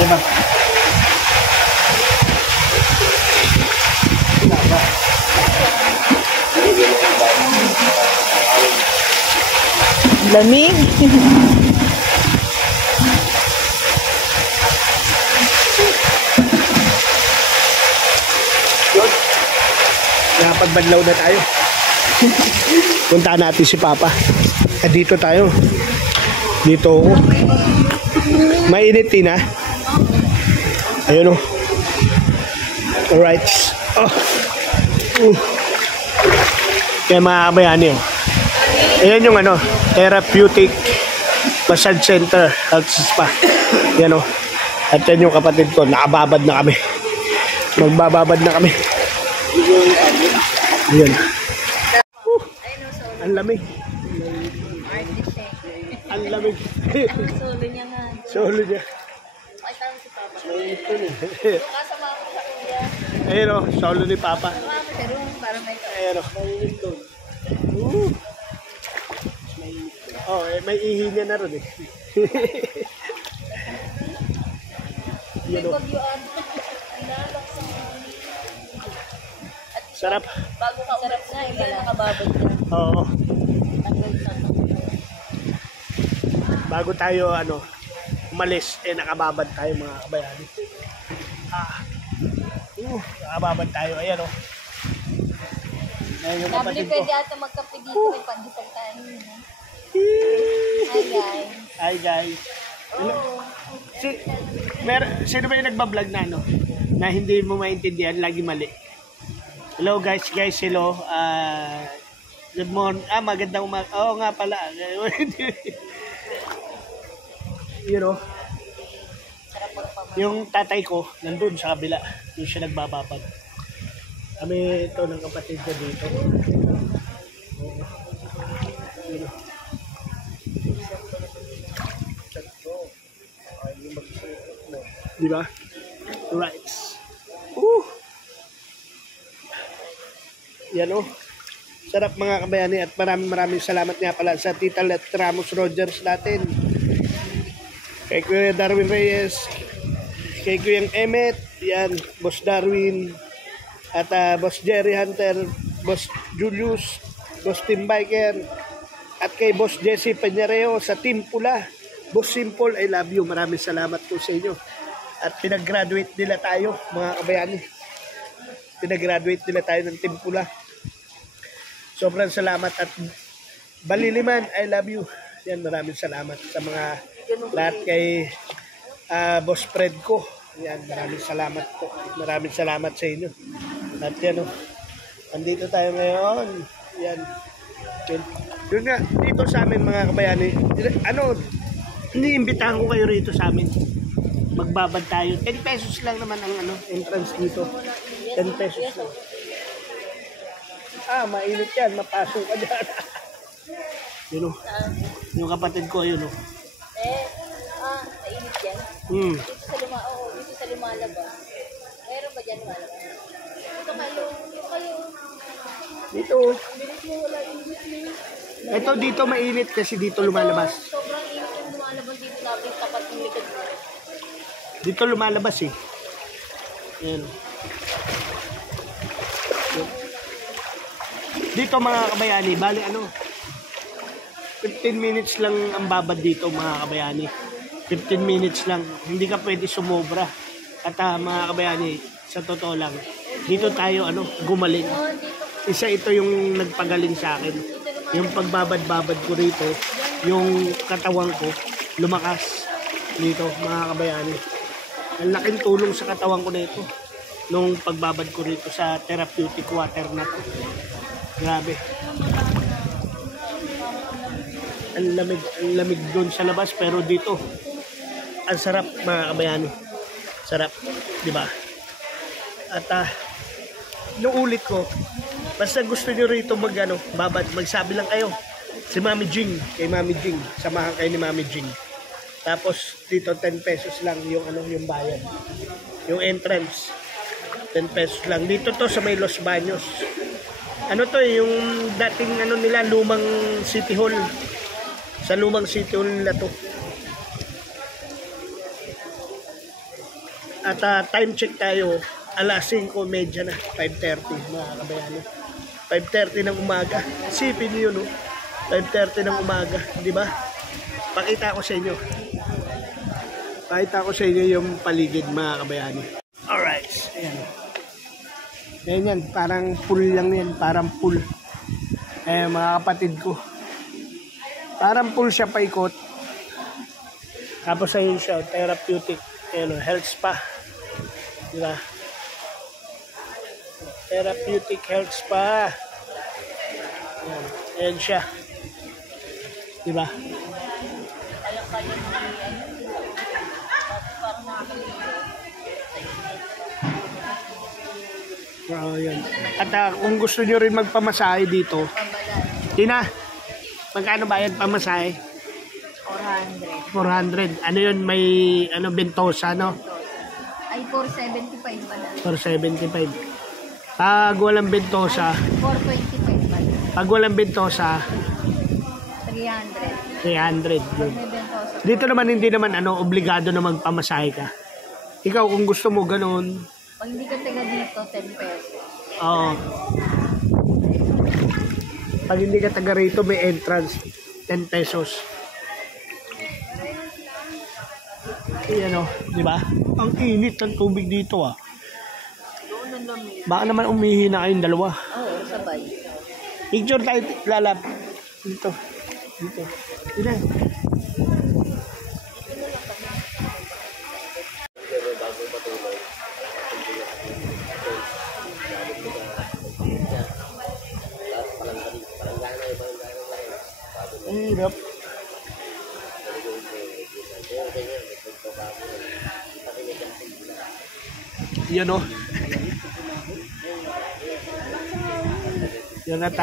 Diba? Lamig. Yun. Nakapagbanlaw na tayo. Puntaan natin si Papa. Dito tayo. Dito ako. Mainit din ha. Ayun o. Alright. Oh. Kaya mga kabayani o. Ayan yung ano, therapeutic massage center, health spa. Yan o. At yan yung kapatid ko, nakababad na kami. Magbababad na kami. Ayan. Ang lamig. Ang lamig. Solo niya nga. Solo niya. Ay, tawag si Papa. Kasama ko sa kuya. Ayan o, solo ni Papa. Kasama ko sa room para may Ayan o. Oh, may ihi niya na rin eh. Yan o. Sarap. Bago ka sarap na, iba nakababad na. Oo. Bago tayo ano, umalis, nakababad tayo mga kabayani. Nakababad tayo. Ayan o. Ayan yung Sabi kapatid ko. pwede ata magkape dito, may pandesal tayo. Hi guys. Hi guys. Oh. Sino ba yung nagbablog na ano? Na hindi mo maintindihan, lagi mali. Hello guys, hello. Good morning. Magandang umaga. Oo nga pala. You know, yung tatay ko, nandun sa kabila. Yung siya nagbababad. Kami ito ng kapatid ko dito. You know. Diba? Right. Yan o. Sarap mga kabayani at maraming salamat nga pala sa Tita Let Ramos Rogers natin. Kay Kuya Darwin Reyes, kay Kuya Emmet, yan, Boss Darwin, at Boss Jerry Hunter, Boss Julius, Boss Tim Biker, at kay Boss Jesse Peñareo sa Team Pula. Boss Simple, I love you. Maraming salamat po sa inyo. At pinag-graduate nila tayo, mga kabayani. Pinag-graduate nila tayo ng Team Pula. Sobrang salamat at Baliliman, I love you. Yan, maraming salamat sa mga lahat kay Boss Fred ko. Yan, maraming salamat po. Maraming salamat sa inyo. At yan o, andito tayo ngayon. Yan. Yun nga, dito sa amin mga kabayani, ano, iniimbitahan ko kayo rito sa amin. Magbabad tayo. 10 pesos lang naman ang ano, entrance dito. 10 pesos lang. Mainit yan. Mapasok ka dyan. Yun o. Yung kapatid ko, yun o. Mainit yan. Dito sa lumalabas. Meron ba dyan lumalabas? Dito kayo. Dito. Ito dito mainit kasi dito lumalabas. Sobrang init yung lumalabas dito natin tapat ng likod mo. Dito lumalabas eh. Yan. Dito mga kabayani, bali ano, 15 minutes lang ang babad dito mga kabayani. 15 minutes lang, hindi ka pwede sumobra. At mga kabayani, sa totoo lang, dito tayo ano, gumaling. Isa ito yung nagpagaling sa akin. Yung pagbabad-babad ko rito, yung katawan ko, lumakas dito mga kabayani. Ang laking tulong sa katawan ko nito nung pagbabad ko rito sa therapeutic water na to. Grabe. Ang lamig doon sa labas pero dito ang sarap mga kabayani. Sarap, di ba? At inuulit ko, basta gusto niyo rito babad, magsabi lang kayo. Si Mami Jing, kay Mami Jing, samahan kayo ni Mami Jing. Tapos dito 10 pesos lang yung yung bayad. Yung entrance 10 pesos lang. Dito to sa may Los Baños. Ano to yung dating nila lumang City Hall. Sa lumang City Hall nila to. At time check tayo, alas 5:30 na, 5:30 mga kabayani. 5:30 ng umaga. Isipin niyo, no? 5:30 ng umaga, di ba? Pakita ko sa inyo. Pakita ko sa inyo yung paligid mga kabayani. Alright, ayan. Ayan yan, parang pool lang yan, parang pool. Ayan mga kapatid ko. Parang pool siya paikot. Tapos ayun siya, therapeutic, health spa. Diba? Therapeutic health spa. Ayan, ayan siya. Diba? Oh, yun. At kung gusto nyo rin magpamasahe dito, Tina, magkano bayad pamasahe? 400. 400. Ano yun? May bentosa, no? Ay, 475 pala. 475. Pag walang bentosa, 425 pala. pag walang bentosa, 300. 300. Yun. May bentosa. Dito naman hindi naman obligado na magpamasahe ka. Ikaw kung gusto mo ganoon. Pag hindi ka taga dito, 10 pesos. Oo. Pag hindi ka taga rito, may entrance, 10 pesos. Ayan o, di ba? Ang init ng tubig dito ah. Doon ang lamig. Baka naman umihi na kayong dalawa. Oo, sabay. Picture tayo, lalap. Dito. Dito. Dito. Hirap. Yan o. Yan at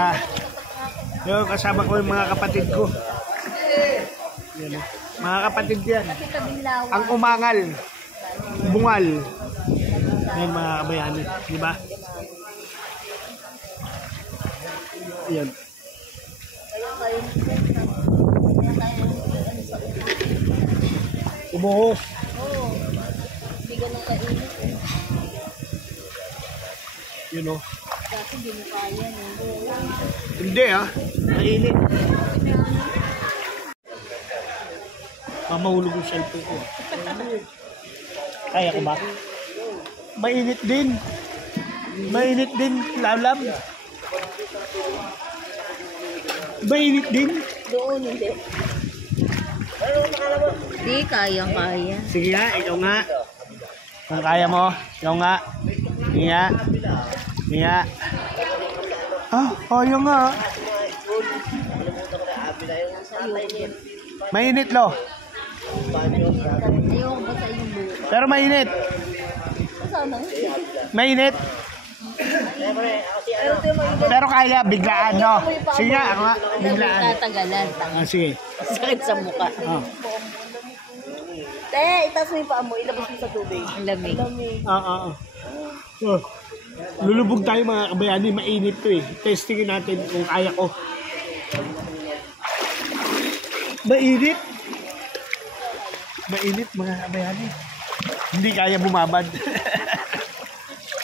yung kasama ko yung mga kapatid ko. Yan o. Mga kapatid yan. Ang umangal. Bungal. Yan mga kabayani. Diba? Yan. Umuhos. Oo. Hindi ganun kainit. You know. Kasi hindi mo kaya. Hindi ah. Mainit. Mamahulog yung cellphone ko. Kaya ko ba? Mainit din. Mainit din. Lalab. Mainit din. Doon, hindi. Hindi, kaya. Sige nga, ikaw nga. Kung kaya mo, ikaw nga. Sige nga. Sige nga. Ah, kaya nga. Mainit lo. Ayoko ba sa yung buo? Pero mainit. Kasama? Mainit. Pero kaya, biglaan, no? Sige nga, ako nga, biglaan. Tatagalan. Ah, sige. Sakit sa mukha. Ah. Itaas mo yung paa mo, ilabas mo sa tubig. Ang lamig. Ah. Oh. Lulubog tayo mga kabayani, mainit to eh. Testingin natin kung kaya ko. Mainit. Mainit mga kabayani. Hindi kaya bumabad.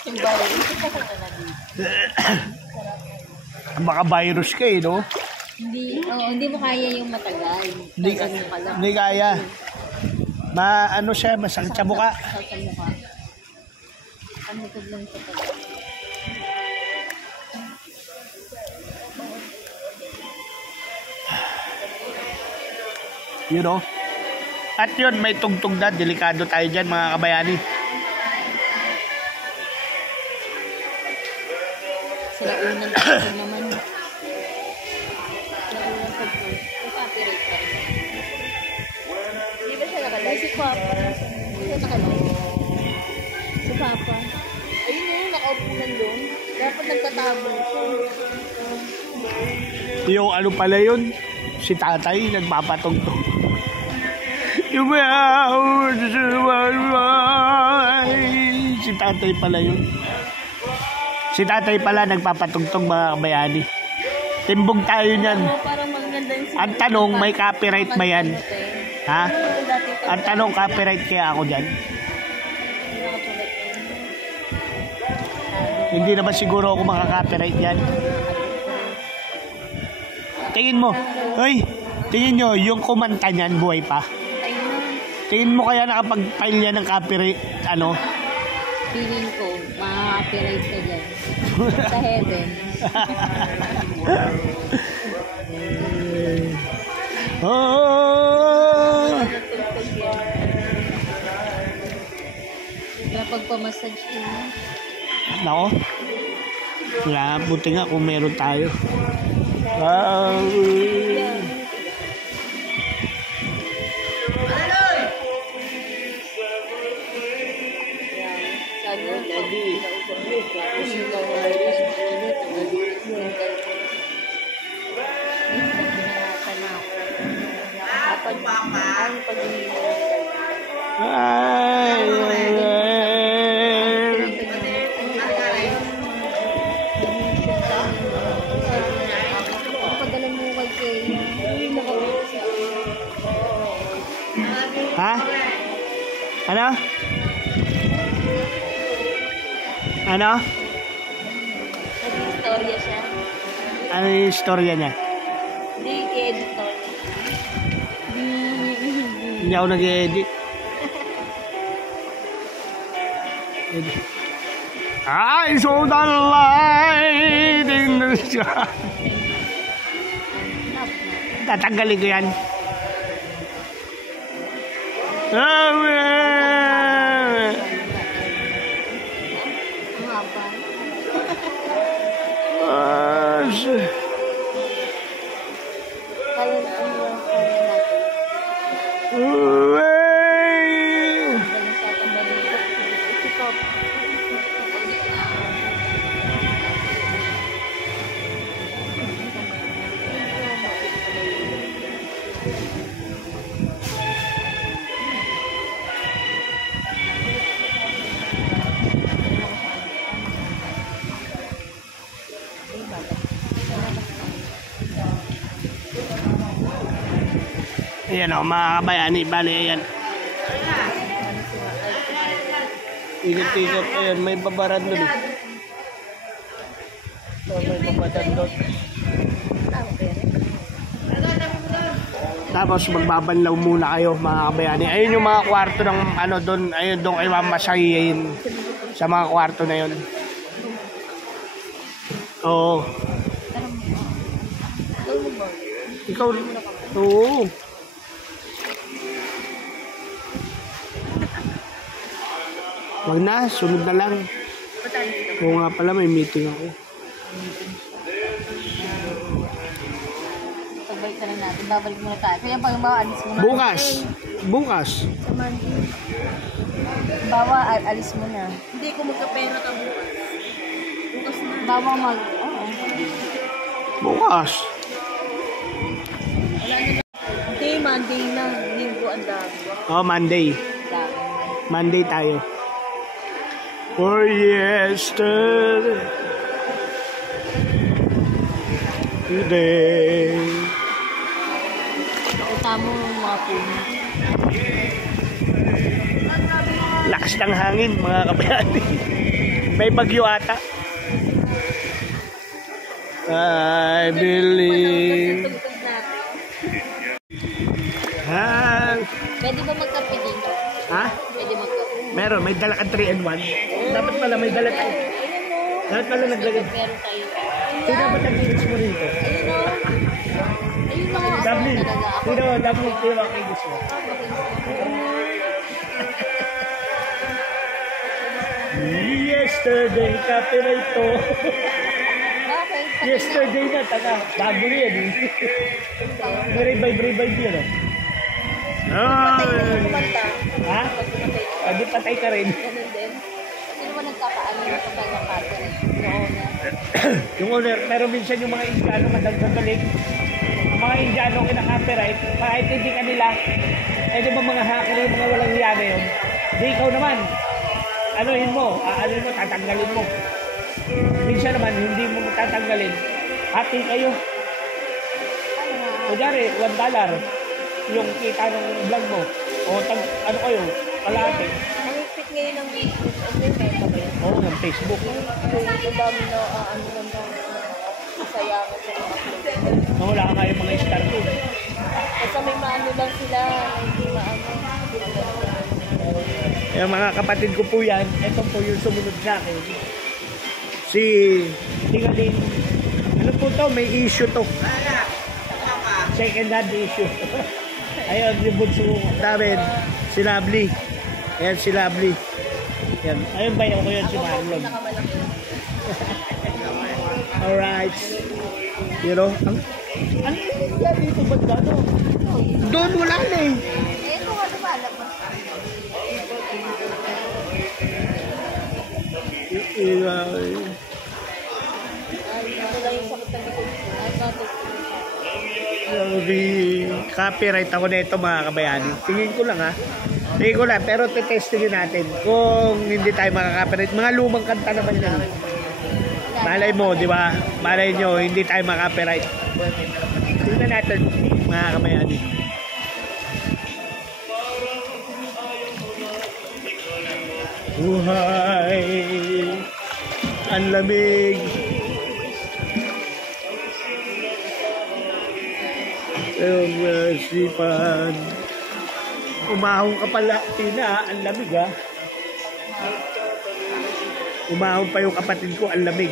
Yung virus. Baka virus ka eh, no? Hindi mo kaya yung matagal. Hindi kaya. Ano siya, masakit sa mukha. Sa mukha. Ang hukod lang sa tagal. You know? At yun, may tugtog na. Delikado tayo dyan, mga kabayani. Sila unang tugtog naman. Sila unang tugtog. May copyright pa rin. Di ba siya nakalay? Si Papa. Siya nakalay. Si Papa. Ayun na, nakaupo lang doon. Dapat nagtatabong siya. Yung ano pala yun? Si tatay, nagpapatugtog. Si tatay pala yun. Si tatay pala nagpapatugtog mga kabayani. Timbog tayo niyan. Parang maganda yung Ang tanong, may copyright ba yan? Ha? Ang tanong, copyright kaya ako dyan? Hindi naman siguro ako makaka-copyright yan. Tingin mo, hoy, tingin nyo, yung kumanta niyan, buhay pa. Tingin mo kaya nakapag-file yan ng copyright, ano? Feeling ko, makaka-copyright ka dyan. Sa heaven. Oh! Kaya pagpamassage mo. Nako. Kaya buti nga kung meron tayo. Ha? Ano? Ano? Nag-istorya siya. Ano yung istorya niya? Hindi, i-editor. Hindi ako nag-edit. I saw the light in the sky. Tatanggalin ko yan. Ang haba. Kaya na ang Ayan o, mga kabayani, bali, ayan. Ikot-ikot, ayan, may babaran doon. So, may babaran doon. Tapos magbabanlaw muna kayo, mga kabayani. Ayun yung mga kwarto ng ano doon, ayun doon kayo mamasahin sa mga kwarto na yun. Oo. Ikaw, oo. Wag na, sunod na lang. Oo nga pala, may meeting ako. pagbalik na lang natin, babalik muna tayo. Kaya pa yung bawa, alis mo na. Bukas. Bukas. Sa Monday. Bawa, alis mo na. Hindi ko magkapera ka bukas. Bukas na. Bawa mag... Oo. Bukas. Wala na lang. Hindi, Monday na. Linggo ang dami. Oh, Monday. Dami. Monday tayo. For yesterday. Today. Nakuta mo mga puno. Lakas ng hangin, mga kabayani. May bagyo ata. I believe. Ha? Pwede ba magkape dito? Ha? Pwede magkape. Meron, may dala ka 3 and 1. Dapat pala may dala tayo. Dapat pala naglagay. Meron tayo. Sino dapat nag-iis mo rito? Ayun o. Ayun o. Dublin. Talaga ako. Sino Dublin? Sino ang kainis mo? Yesterday, kape na ito. Okay. Yesterday na, taga. Bago na yan. Revive yun. Patay na yung kumanta. Ha? Di patay ka rin. Ganun din. Kasi naman nagkakaano na kapag ng kape. Yung owner, pero minsan yung mga Indiano madagdagaling. Ang mga Indiano kinaka-copyright, kahit hindi kanila, di ba mga hacker yung mga walang hiya na yun? Di ikaw naman, anuhin mo, tatanggalin mo. Minsan naman, hindi mo tatanggalin. Hati kayo. Kunyari, $1 yung kita ng vlog mo. O ano kayo, kalahati. Ang higpit ngayon ng business, ano yung meta ba yun? Oo, ng Facebook. Ang dami na ano na kasayangan sa mga upload. Wala nga yung mga star ko. Basta may maano lang sila, hindi maano. Yung mga kapatid ko po yan, ito po yung sumunod sa akin. Si Tingalin. Ano po to? May issue to. Second hand issue. Ayun, yung bunso namin. Si Lovely. Ayan si Lovely. Yan. Ayun ba ko yun si Marlon. Alright. You know, ang yan dito ba gano? Doon wala na eh. Ito nga lumalabas. Ito lang yung sakit ng likod ko. Ay, natin. Copyright ako na ito mga kabayani. Tingin ko lang ha. Tingin ko lang, pero tetestingin natin kung hindi tayo makaka-copyright. Mga lumang kanta naman yan. Malay mo, di ba? Malay nyo, hindi tayo makaka-copyright. Tingnan natin mga kabayani. Buhay, ang lamig. Ang sipan. Umahong ka pala, Tina, ang lamig ha. Umahong pa yung kapatid ko, ang lamig.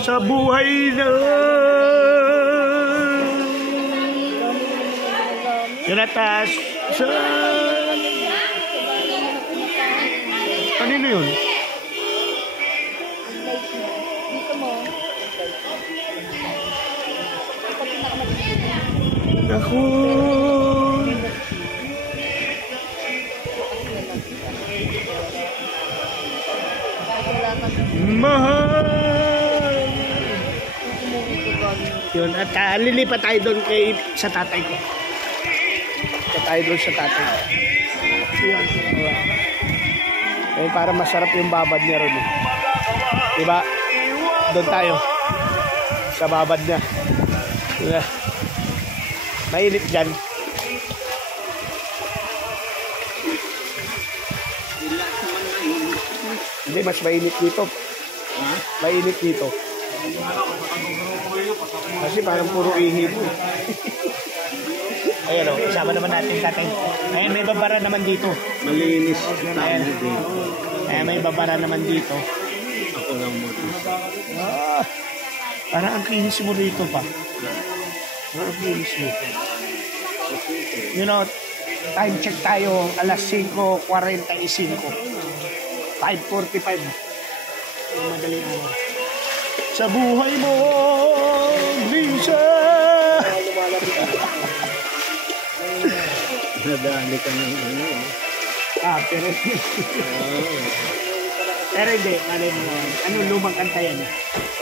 Sa buhay na Yanatas sa... Kanino yun? Dito mo. Ako. Mahal. Yun, at lilipat tayo doon sa tatay ko. Tayo doon sa tatay ko. Yun. Eh, para masarap yung babad niya ron. Diba? Doon tayo. Sa babad niya. Diba? Mainit dyan. Hindi, mas mainit dito. Mainit dito. Kasi parang puro ihi mo. Ayan o, isama naman natin tatay. Ayan, may babara naman dito. Malinis. Ayan. Ayan, may babara naman dito. Ako lang mo. Parang ang kinis mo rito pa. Parang ang kinis mo. You know, time check tayo, alas 5:45. 5:45. Madaling araw. Sa buhay mo, Lisa! Nadali ka ng ano. Pero... Pero hindi, malay mo naman. Ano, lumang kanta yan?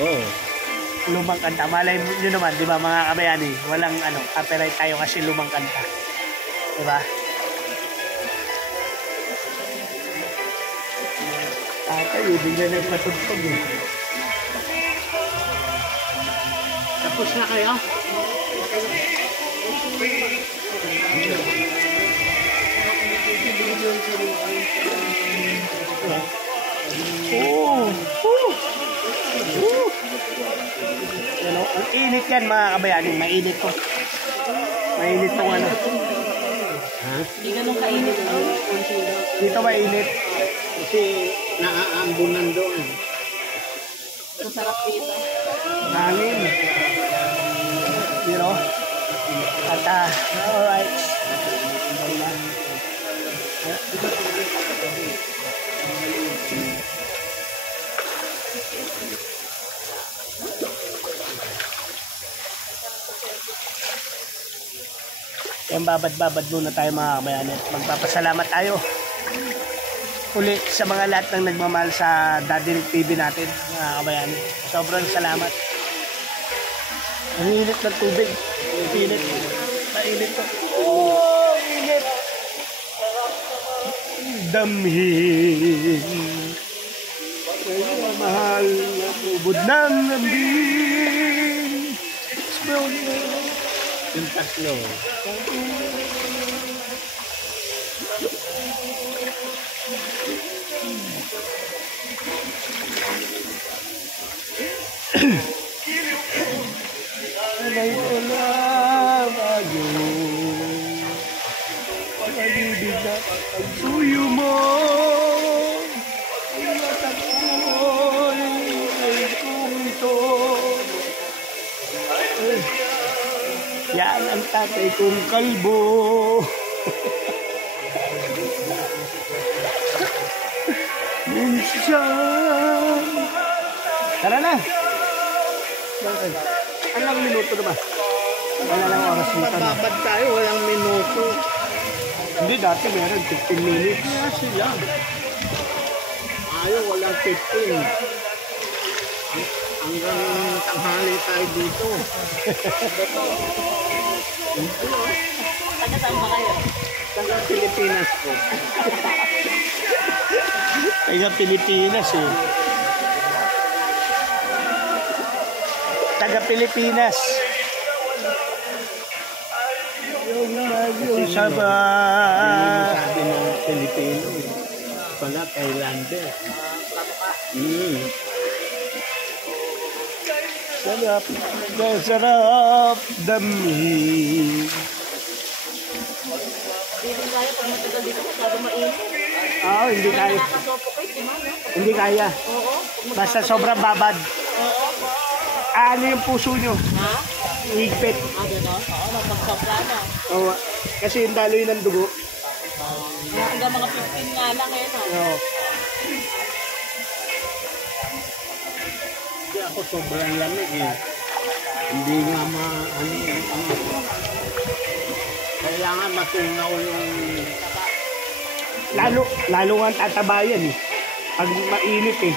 Oo. Lumang kanta. Malay mo nyo naman, di ba mga kabayani? Walang ano, copyright tayo kasi lumang kanta. Di ba? Tayo, bigla nagpatugtog eh. Tapos na kayo? Oh! Ano, ang init yan mga kabayani, mainit to. Mainit tong ano. Hindi ganun kainit. Dito mainit. Kasi naaambunan doon. Masarap dito. Hangin. You know? At alright. Yan, babad-babad muna tayo mga kabayan. Magpapasalamat tayo uli sa mga lahat ng nagmamahal sa Daddy Rick TV natin mga kabayan. Sobrang salamat. Ang init ng tubig. Init. Mainit to. Oh, init. Damhin. Ay, mahal na tubod ng lambing. Yung tatlo. Alay ko na bago pag-ibig na pagsuyo mo. Iwatak ko'y ay kumito. Yan ang tatay kong kalbo. Minsan. Tara na. Anong minuto na ba? Wala lang oras nito na. Babad tayo, walang minuto. Hindi, dati meron 15 minutes. Kaya sila. Ayaw, walang 15. Hanggang tanghali tayo dito. Taga saan ba kayo? Taga Pilipinas po. Taga Pilipinas eh. Taga Pilipinas. Yung bagyo sa ba. Sabi ng Pilipino. Pala Thailander. Sarap. Sarap damhin. Hindi rin kaya pag matagal dito, masyado mainit. Hindi kaya. Nakasopo kayo, di man, no? Hindi kaya. Oo. Basta sobrang babad. Oo. Ano yung puso nyo? Ha? Higpit. Gano'n? Oo, magpagpapla na. Oo. Kasi yung daloy ng dugo. Hanggang mga 15 nga lang eh, no? Oo. Hindi ako sobrang lamig eh. Hindi nga kailangan matunaw yung Lalo nga tatabayan eh. Pag mainit eh.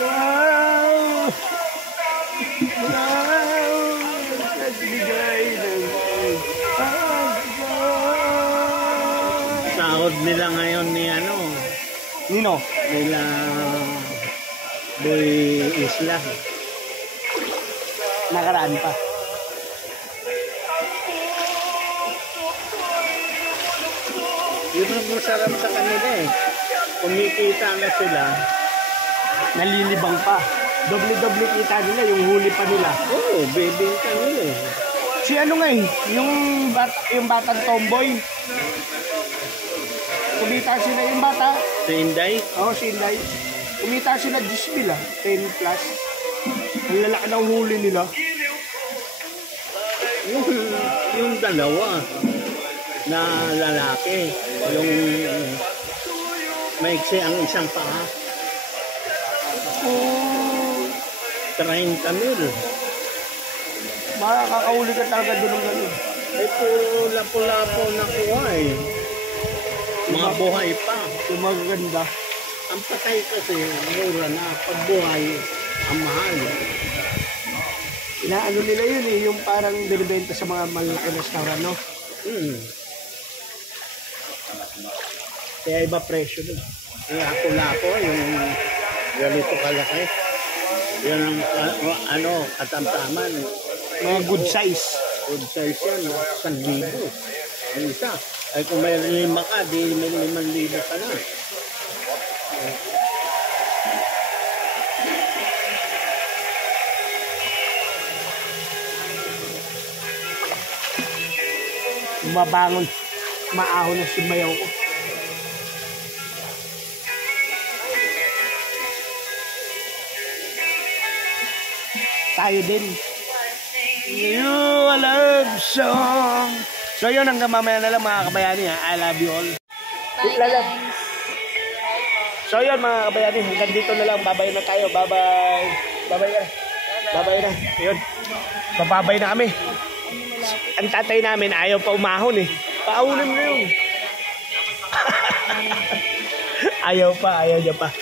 Wow! Wow! Nagbigay ng sahod nila ngayon ni Nino? nila Boy Isla. Nakaraan pa. Yun ang masarap sa kanila eh. Kumikita na sila. Nalilibang pa. Doble-doble kita nila, yung huli pa nila. Oo, bibingka nila eh. Si ano nga eh, yung batang tomboy. Kumita sila yung bata. Sa Inday, Si Inday. Kumita sila 10,000 10 plus. Ang lalaki ng huli nila. yung dalawa na lalaki, yung maiksi ang isang paa. 30,000. Makakahuli ka talaga doon ng ganun. Ay puro lapo-lapo na kuha eh. Mga buhay pa. Yung magaganda. Ang patay kasi, mura na. Pag buhay, ang mahal. Inaano nila yun eh, yung parang binibenta sa mga malaki restaurant, no? Kaya iba presyo doon. Yung lapo-lapo, yung ganito kalaki. Yan ang katamtaman. Mga good size. Good size yan, 1,000. Ang isa. Ay kung may 5 ka, di may 5,000 ka na. Mabangon. Maahon na sumayaw ko. Tayo din. You a love song. So yun, hanggang mamaya na lang mga kabayani ha. I love you all. Bye, Lala. guys. So yun mga kabayani, hanggang dito na lang. Babay na tayo. Bye-bye. Babay na. Babay na. Yun. Bababay na kami. Ang tatay namin ayaw pa umahon eh. Paunin mo yun. Ayaw niya pa.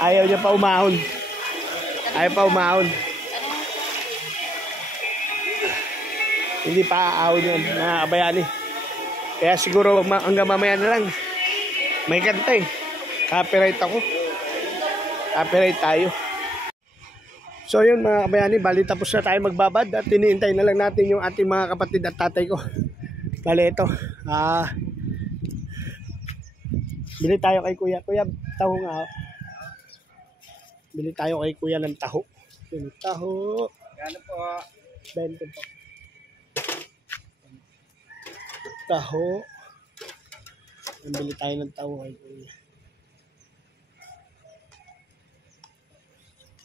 Ayaw niya pa umahon. Ayaw pa umahon. Hindi pa aahon yun, mga kabayani. Kaya siguro hanggang mamaya na lang. May kanta eh. Copyright ako. Copyright tayo. So yun mga kabayani, bali tapos na tayo magbabad at iniintay na lang natin yung ating mga kapatid at tatay ko. Bali ito, bili tayo kay kuya. Kuya, taho nga. Bili tayo kay kuya ng taho. Yun, taho. Gano po? 20 po. Taho. Bili tayo ng taho kay kuya.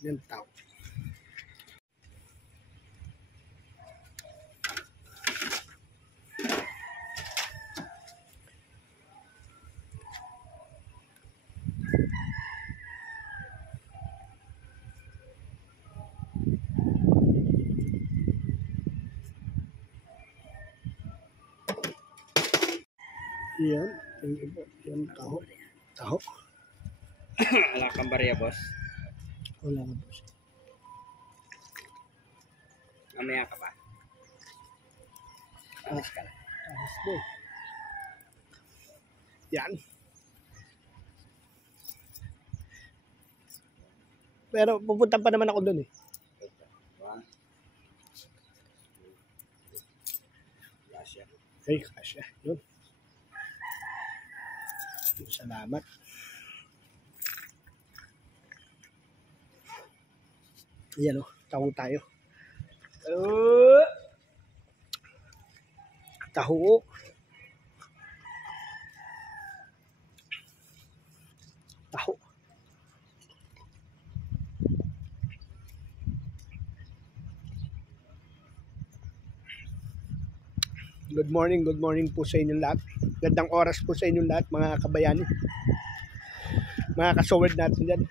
Yan taho. Yan, yan taho. Taho. Wala kang barya, boss. Wala na po. Mamaya ka pa. Alas ka lang. Alas po. Yan. Pero pupunta pa naman ako doon eh. Ay, kasya. Yun. Salamat. Yan o, taho tayo. Taho. Taho. Good morning po sa inyong lahat. Gandang oras po sa inyong lahat mga kabayani. Mga kasoward natin dyan.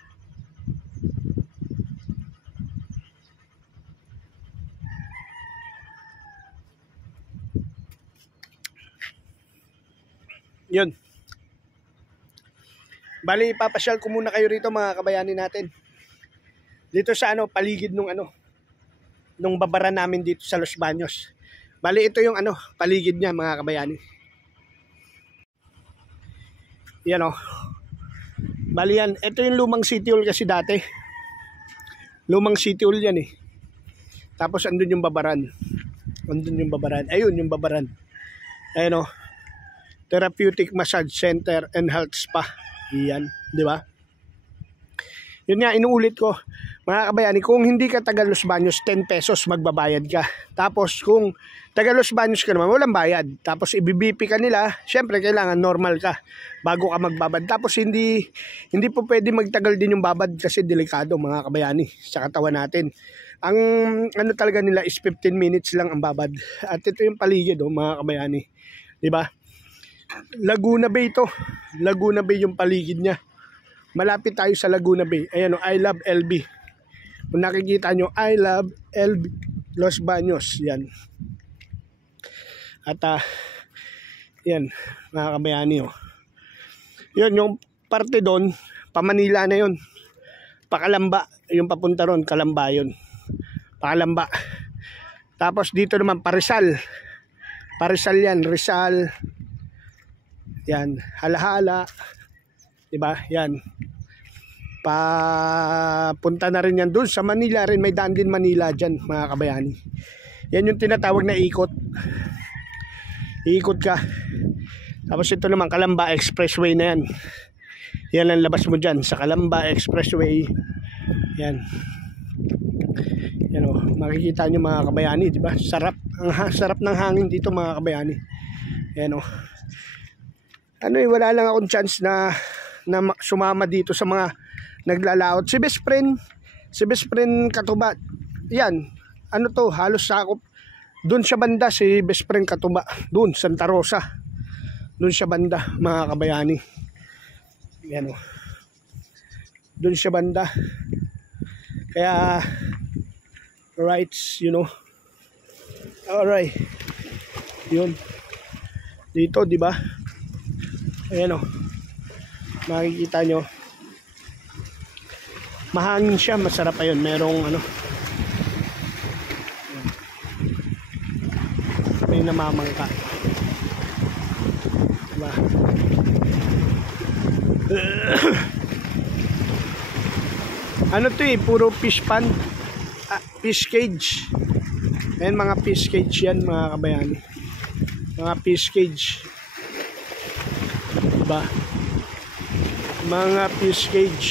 Yun. Bali, ipapasyal ko muna kayo rito mga kabayani natin. Dito sa paligid nung babara namin dito sa Los Baños. Bali, ito yung paligid niya mga kabayani. Yan o. Bali yan, ito yung lumang City Hall kasi dati. Lumang City Hall yan eh. Tapos andun yung babaran. Andun yung babaran. Ayun yung babaran. Ayun o. Therapeutic Massage Center and Health Spa. Yan, di ba? Yun nga, inuulit ko. Mga kabayani, kung hindi ka taga Los Baños, 10 pesos magbabayad ka. Tapos kung taga Los Baños ka naman, walang bayad. Tapos ibibipi ka nila, syempre kailangan normal ka bago ka magbabad. Tapos hindi po pwede magtagal din yung babad kasi delikado mga kabayani sa katawan natin. Ang talaga nila is 15 minutes lang ang babad. At ito yung paligid mga kabayani. Di ba? Laguna Bay ito. Laguna Bay yung paligid niya. Malapit tayo sa Laguna Bay. Ayan I love LB. Kung nakikita nyo, I love LB Los Baños. Yan. At yan, mga kabayani Yun, yung parte doon, pa-Manila na yun. Pa-Calamba, yung papunta ron, Calamba yun. Pa-Calamba. Tapos dito naman, pa-Rizal. Pa-Rizal yan, Rizal. Yan, Hala-hala. Diba? Yan. Papunta na rin yan doon sa Manila rin, may daan din Manila dyan mga kabayani. Yan yung tinatawag na ikot. Iikot ka. Tapos ito naman Calamba Expressway na yan. Yan ang labas mo dyan sa Calamba Expressway. Yan. Yan makikita nyo mga kabayani, diba? Sarap. Ang sarap ng hangin dito mga kabayani. Yan wala lang akong chance na sumama dito sa mga naglalaot. Si best friend Katuba. Yan. Halos sakop. Doon siya banda si best friend Katuba. Doon, Santa Rosa. Doon siya banda, mga kabayani. Yan Doon siya banda. Kaya, rights, Alright. Yun. Dito, di ba? Ayan makikita nyo. Mahangin siya, masarap ayun. Merong may namamangka. Diba? Puro fish pan. fish cage. Ayan, mga fish cage yan mga kabayani. Mga fish cage. Diba? Mga fish cage.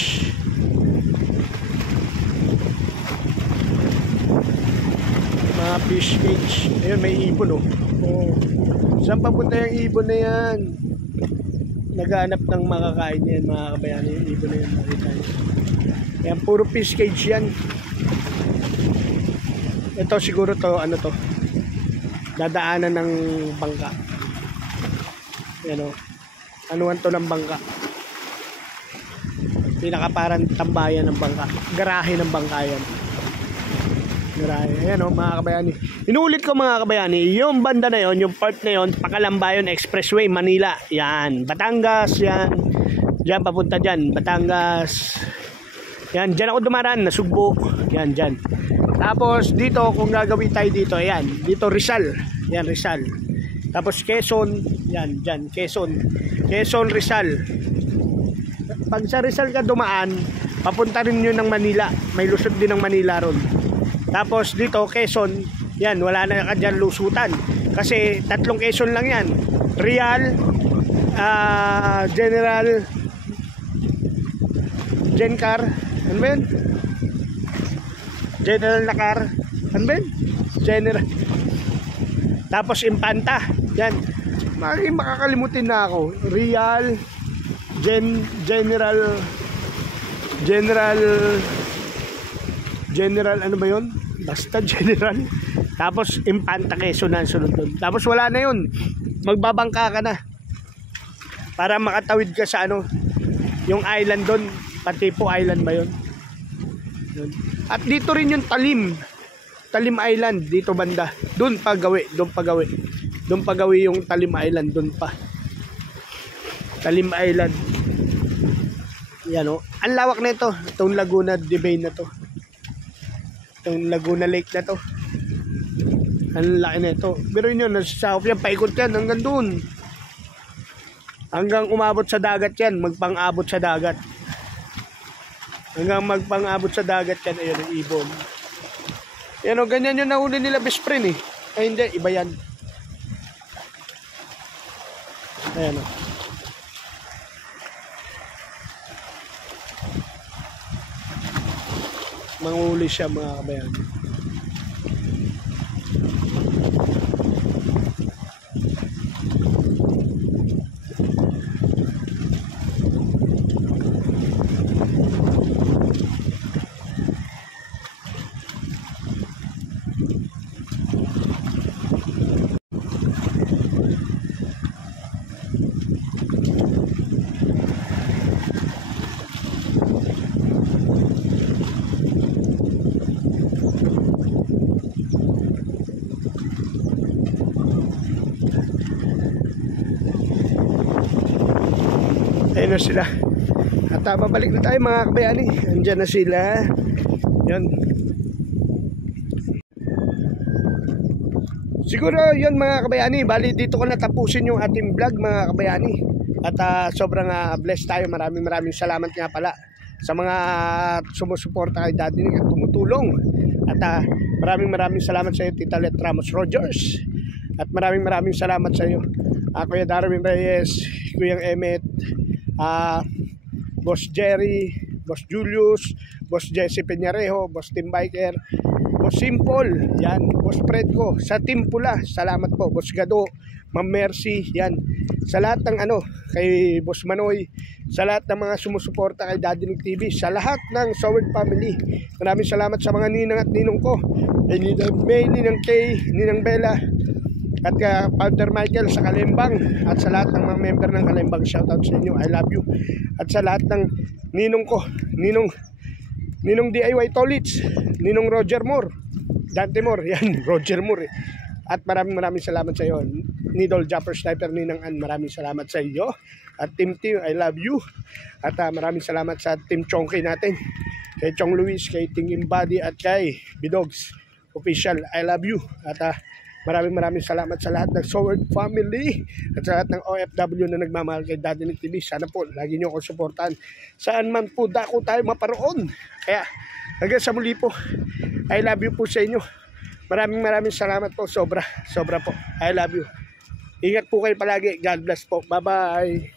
Mga fish cage. Ayun, may ibon oh. Oh. Saan papunta yung ibon na yan? Naghahanap ng makakain yan mga kabayani. Yung ibon na yan makita nyo. Yan, puro fish cage yan. Ito siguro to, ano to, dadaanan ng bangka. Yan o. Anuan to ng bangka. Pinakaparang tambayan ng bangka. Garahe ng bangka yan. Garahe. Ayan o mga kabayani. Inuulit ko mga kabayani, yung banda na yon, yung part na yon, Pakalambayon Expressway, Manila. Yan. Batangas, yan. Diyan papunta dyan. Batangas. Yan. Diyan ako dumaraan. Nasugbo. Yan, dyan. Tapos dito, kung gagawin tayo dito, ayan. Dito Rizal. Yan, Rizal. Tapos Quezon. Yan, dyan. Quezon. Quezon, Rizal. Pag sa Rizal ka dumaan, papunta rin yun ng Manila. May lusot din ng Manila ron. Tapos dito, Quezon. Yan, wala na ka dyan lusutan. Kasi 3 Quezon lang yan. Real, General, Gencar. Ano ba yun? General Nakar. Ano ba yun? General. Tapos Impanta. Yan. Makakalimutin na ako. Real, General, ano ba yun? Basta General. Tapos Impanta, Quezon na sunod doon. Tapos wala na yun. Magbabangka ka na. Para makatawid ka sa ano, yung island doon. Patipo Island ba yun? Yun. At dito rin yung Talim Island, dito banda. Doon pagawi yung Talim Island, doon pa. Talim Island. Yan o. Ang lawak na ito. Itong Laguna de Bay na to. Itong Laguna Lake na to. Ang laki na ito. Pero yun, nasasakop yan. Paikot yan hanggang doon. Hanggang umabot sa dagat yan. Magpang-abot sa dagat. Hanggang magpang-abot sa dagat yan. Ayun ang ibon. Yan o, ganyan yung nahuli nila best friend eh. Ay hindi, iba yan. Ayan o. Manghuli siya mga kabayan. Ayun na sila. At babalik na tayo mga kabayani. Andyan na sila. Yan. Siguro yun mga kabayani. Bali dito ko natapusin yung ating vlog mga kabayani. At sobrang blessed tayo. Maraming salamat nga pala sa mga sumusuporta kay Daddy Nick at tumutulong. At maraming salamat sa iyo Tita Let Ramos Rogers. At maraming salamat sa iyo Kuya Darwin Reyes, Kuya Emmet, Boss Jerry, Boss Julius, Boss Jesse Peñarejo, Boss Tim Biker, Boss Simple, yan, Boss Fredco, sa Team Pula, salamat po, Boss Gado, Ma'am Mercy, yan, sa lahat ng kay Boss Manoy, sa lahat ng mga sumusuporta kay Daddy Nick TV, sa lahat ng Soward family, maraming salamat sa mga ninang at ninong ko, kay Ninang May, Ninang Kay, Ninang Bella, at Founder Michael sa Kalembang, at sa lahat ng mga member ng Kalembang, shoutout sa inyo, I love you. At sa lahat ng ninong ko, Ninong DIY Tolits, Ninong Roger Moore, Dante Moore, yan, Roger Moore. At maraming salamat sa iyo, Nidol Jumper Sniper, Ninang Ann, maraming salamat sa iyo. At Team I love you. At maraming salamat sa Team Chongkey natin, kay Chong Luis, kay Ting Imbadi, at kay Bidogs Official, I love you. At maraming salamat sa lahat ng Soward family at sa lahat ng OFW na nagmamahal kay Daddy Nick TV. Sana po lagi nyo akong suportahan. Saan man po dako tayo maparoon. Kaya hanggang sa muli po. I love you po sa inyo. Maraming salamat po. Sobra po. I love you. Ingat po kayo palagi. God bless po. Bye-bye.